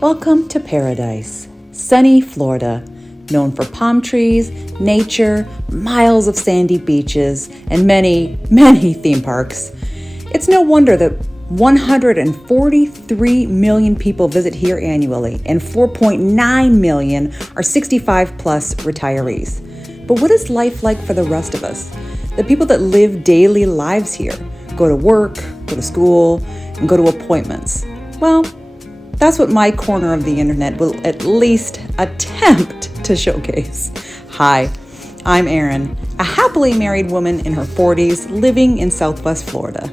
Welcome to paradise, sunny Florida, known for palm trees, nature, miles of sandy beaches, and many, many theme parks. It's no wonder that 143 million people visit here annually, and 4.9 million are 65 plus retirees. But what is life like for the rest of us? The people that live daily lives here, go to work, go to school, and go to appointments. Well, that's what my corner of the internet will at least attempt to showcase. Hi, I'm Erin, a happily married woman in her 40s living in Southwest Florida.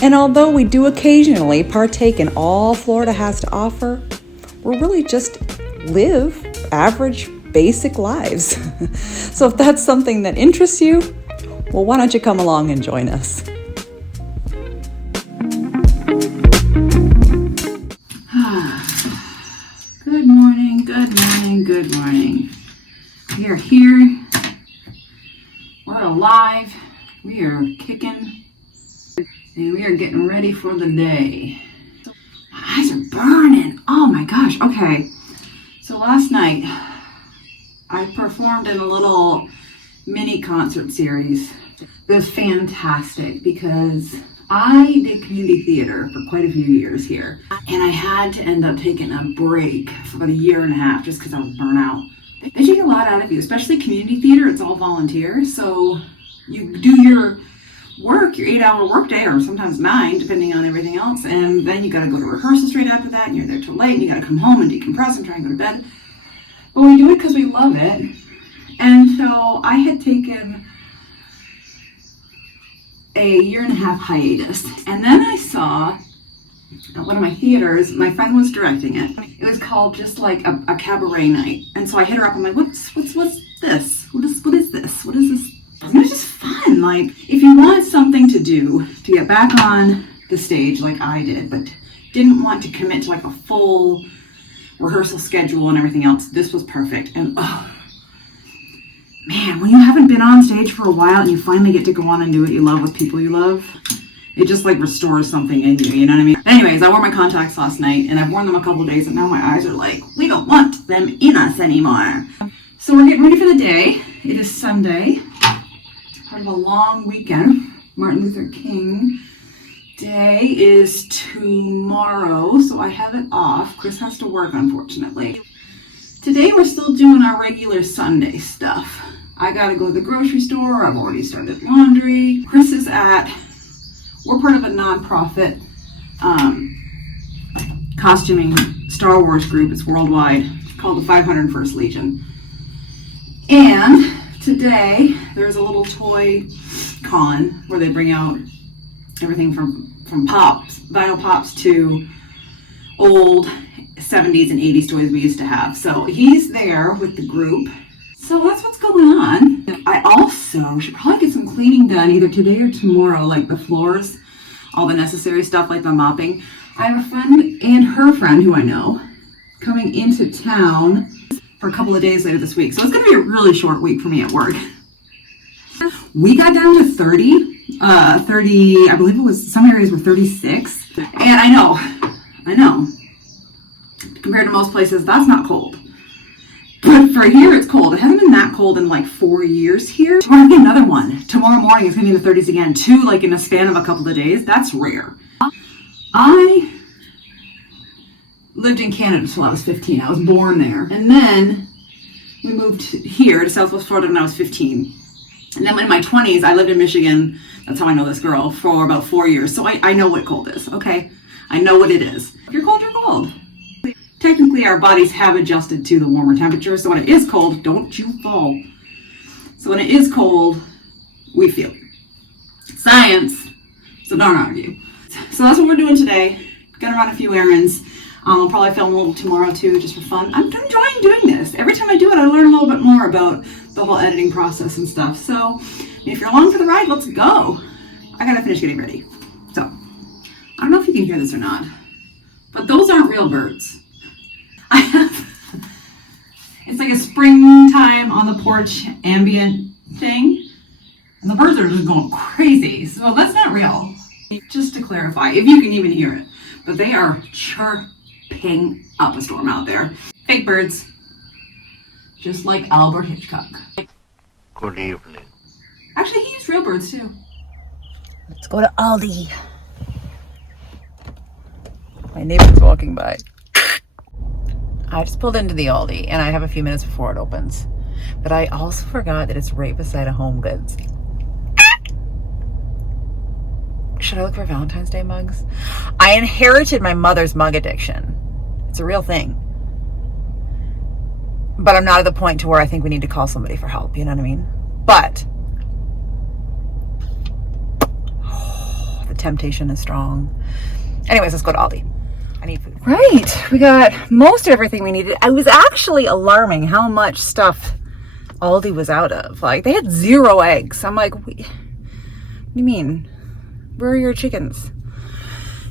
And although we do occasionally partake in all Florida has to offer, we're really just live average, basic lives. So if that's something that interests you, well, why don't you come along and join us? Good morning. We are here. We're alive. We are kicking. And we are getting ready for the day. My eyes are burning. Oh my gosh. Okay. So last night, I performed in a little mini concert series. It was fantastic because I did community theater for quite a few years here, and I had to end up taking a break for about a year and a half just because I was burnt out. They take a lot out of you, especially community theater. It's all volunteer, so you do your work, your 8-hour workday, or sometimes 9, depending on everything else, and then you got to go to rehearsal straight after that, and you're there till late, and you got to come home and decompress and try and go to bed. But we do it because we love it, and so I had taken a year and a half hiatus, and then I saw at one of my theaters, my friend was directing it. It was called just like a cabaret night, and so I hit her up. I'm like, what's this? What is this? What is this? And it was just fun. Like, if you want something to do to get back on the stage, like I did, but didn't want to commit to like a full rehearsal schedule and everything else, this was perfect. And man, when you haven't been on stage for a while and you finally get to go on and do what you love with people you love, it just like restores something in you, you know what I mean? Anyways, I wore my contacts last night, and I've worn them a couple of days, and now my eyes are like, we don't want them in us anymore. So we're getting ready for the day. It is Sunday, part of a long weekend. Martin Luther King Day is tomorrow, so I have it off. Chris has to work, unfortunately. Today we're still doing our regular Sunday stuff. I gotta go to the grocery store. I've already started laundry. Chris is we're part of a nonprofit costuming Star Wars group. It's worldwide, called the 501st Legion. And today there's a little toy con where they bring out everything from pops, vinyl pops, to old 70s and 80s toys we used to have. So he's there with the group. So that's what's going on. I also should probably get some cleaning done either today or tomorrow, like the floors, all the necessary stuff like the mopping. I have a friend and her friend who I know coming into town for a couple of days later this week. So it's going to be a really short week for me at work. We got down to 30, I believe it was, some areas were 36. And I know. Compared to most places, that's not cold. But for here, it's cold. It hasn't been that cold in like 4 years here. Tomorrow will be another one. Tomorrow morning, it's going to be in the 30s again, too, like in a span of a couple of days. That's rare. I lived in Canada until I was 15. I was born there. And then we moved here to Southwest Florida when I was 15. And then in my 20s, I lived in Michigan. That's how I know this girl, for about 4 years. So I know what cold is, okay? I know what it is. If you're cold, you're cold. Technically, our bodies have adjusted to the warmer temperature, so when it is cold, don't you fall. So when it is cold, we feel it. Science, so don't argue. So that's what we're doing today. Gonna run a few errands. I'll probably film a little tomorrow too, just for fun. I'm enjoying doing this. Every time I do it, I learn a little bit more about the whole editing process and stuff. So if you're along for the ride, let's go. I gotta finish getting ready. So, I don't know if you can hear this or not, but those aren't real birds. It's like a springtime on the porch ambient thing, and the birds are just going crazy. So that's not real. Just to clarify, if you can even hear it, but they are chirping. ping up a storm out there. Fake birds. Just like Albert Hitchcock. Good evening. Actually, he used real birds too. Let's go to Aldi. My neighbor's walking by. I just pulled into the Aldi and I have a few minutes before it opens. But I also forgot that it's right beside a Home Goods. Should I look for Valentine's Day mugs? I inherited my mother's mug addiction. It's a real thing. But I'm not at the point to where I think we need to call somebody for help, you know what I mean? But the temptation is strong. Anyways, let's go to Aldi. I need food. Right, we got most everything we needed. I was actually alarming how much stuff Aldi was out of. Like, they had 0 eggs. I'm like, what do you mean? Where are your chickens?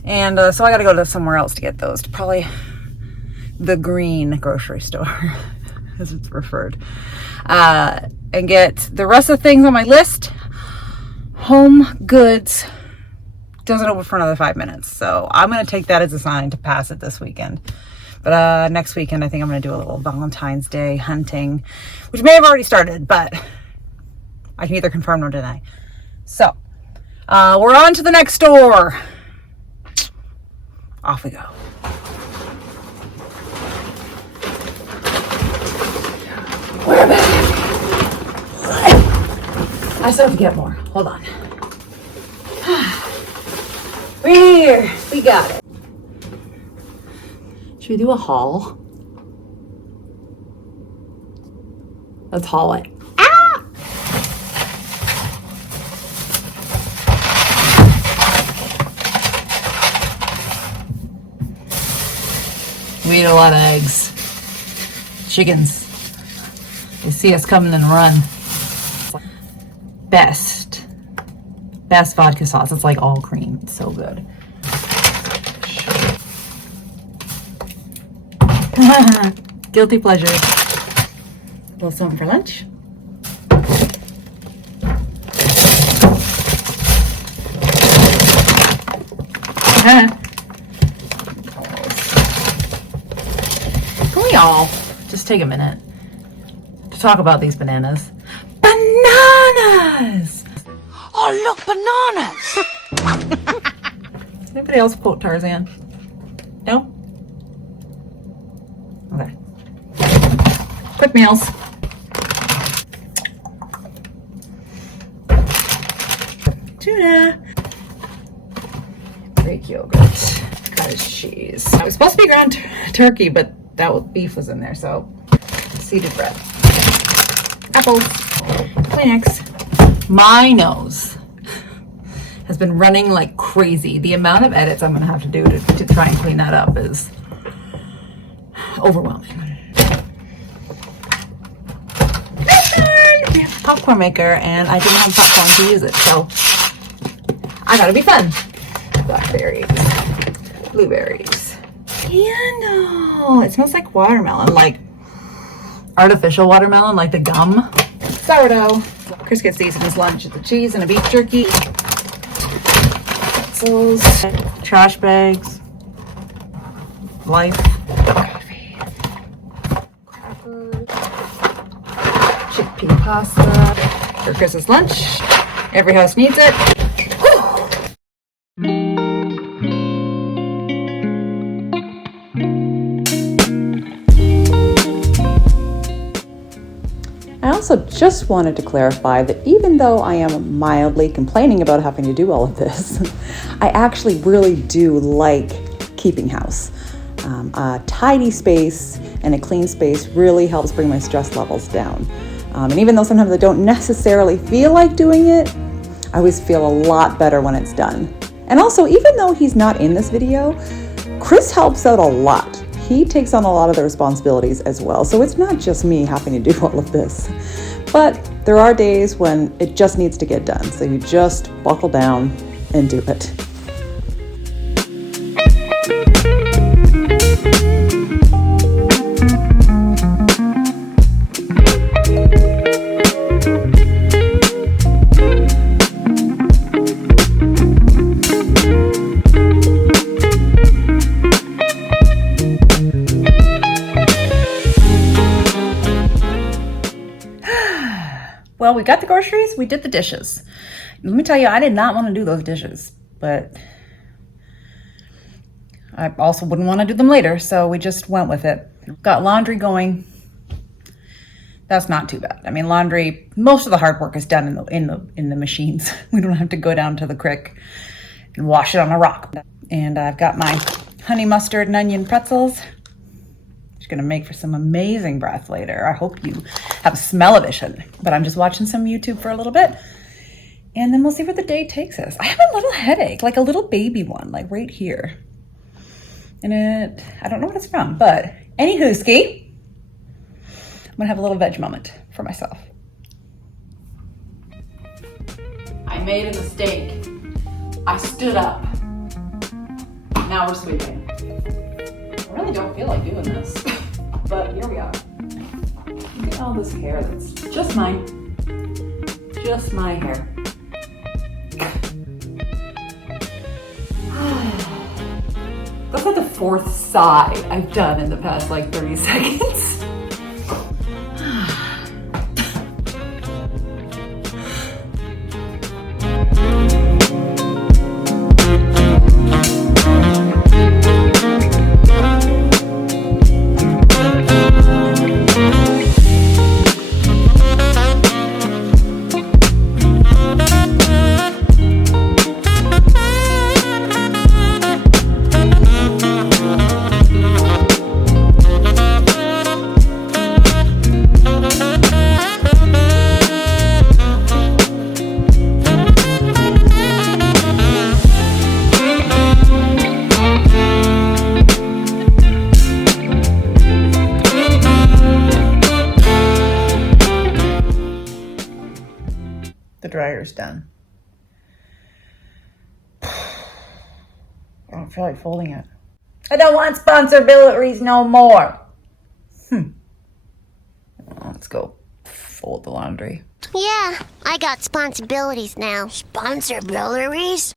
And so I gotta go to somewhere else to get those. Probably the green grocery store, as it's referred. And get the rest of the things on my list. Home Goods doesn't open for another 5 minutes. So I'm going to take that as a sign to pass it this weekend. But next weekend, I think I'm going to do a little Valentine's Day hunting, which may have already started, but I can either confirm or deny. So we're on to the next store. Off we go. We're back. I still have to get more. Hold on. We're here. We got it. Should we do a haul? Let's haul it. Ah! We eat a lot of eggs. Chickens. They see us coming and run. Best vodka sauce. It's like all cream. It's so good. Guilty pleasure. A little something for lunch. Can we all just take a minute to talk about these bananas? Bananas! Oh, look, bananas! Does anybody else quote Tarzan? No? Okay. Quick meals. Tuna. Greek yogurt. Cottage cheese. It was supposed to be ground turkey, but beef was in there, so seeded bread. Apples. Kleenex. My nose has been running like crazy. The amount of edits I'm going to have to do to try and clean that up is overwhelming. Popcorn maker, and I didn't have popcorn to use it, so I gotta be fun. Blackberries, blueberries, candle. It smells like watermelon, like artificial watermelon, like the gum. Sourdough. Chris gets these in his lunch. It's a cheese and a beef jerky. Pretzels, trash bags, life, coffee, crackers, chickpea pasta for Chris's lunch. Every house needs it. I also just wanted to clarify that even though I am mildly complaining about having to do all of this, I actually really do like keeping house. A tidy space and a clean space really helps bring my stress levels down. And even though sometimes I don't necessarily feel like doing it, I always feel a lot better when it's done. And also, even though he's not in this video, Chris helps out a lot. He takes on a lot of the responsibilities as well. So it's not just me having to do all of this. But there are days when it just needs to get done. So you just buckle down and do it. Well, we got the groceries, we did the dishes. Let me tell you, I did not want to do those dishes, but I also wouldn't want to do them later, so we just went with it. Got laundry going. That's not too bad. I mean, laundry, most of the hard work is done in the machines. We don't have to go down to the creek and wash it on a rock. And I've got my honey mustard and onion pretzels. It's gonna make for some amazing breath later. I hope you have a smell-o-vision. But I'm just watching some YouTube for a little bit, and then we'll see where the day takes us. I have a little headache, like a little baby one, like right here. And I don't know what it's from, but anywho, ski, I'm gonna have a little veg moment for myself. I made a mistake. I stood up. Now we're sweeping. I really don't feel like doing this, but here we are. Look at all this hair that's just mine. Just my hair. That's like the fourth sigh I've done in the past like 30 seconds. The dryer's done. I don't feel like folding it. I don't want sponsorabilities no more. Let's go fold the laundry. Yeah, I got responsibilities now. Responsibilities?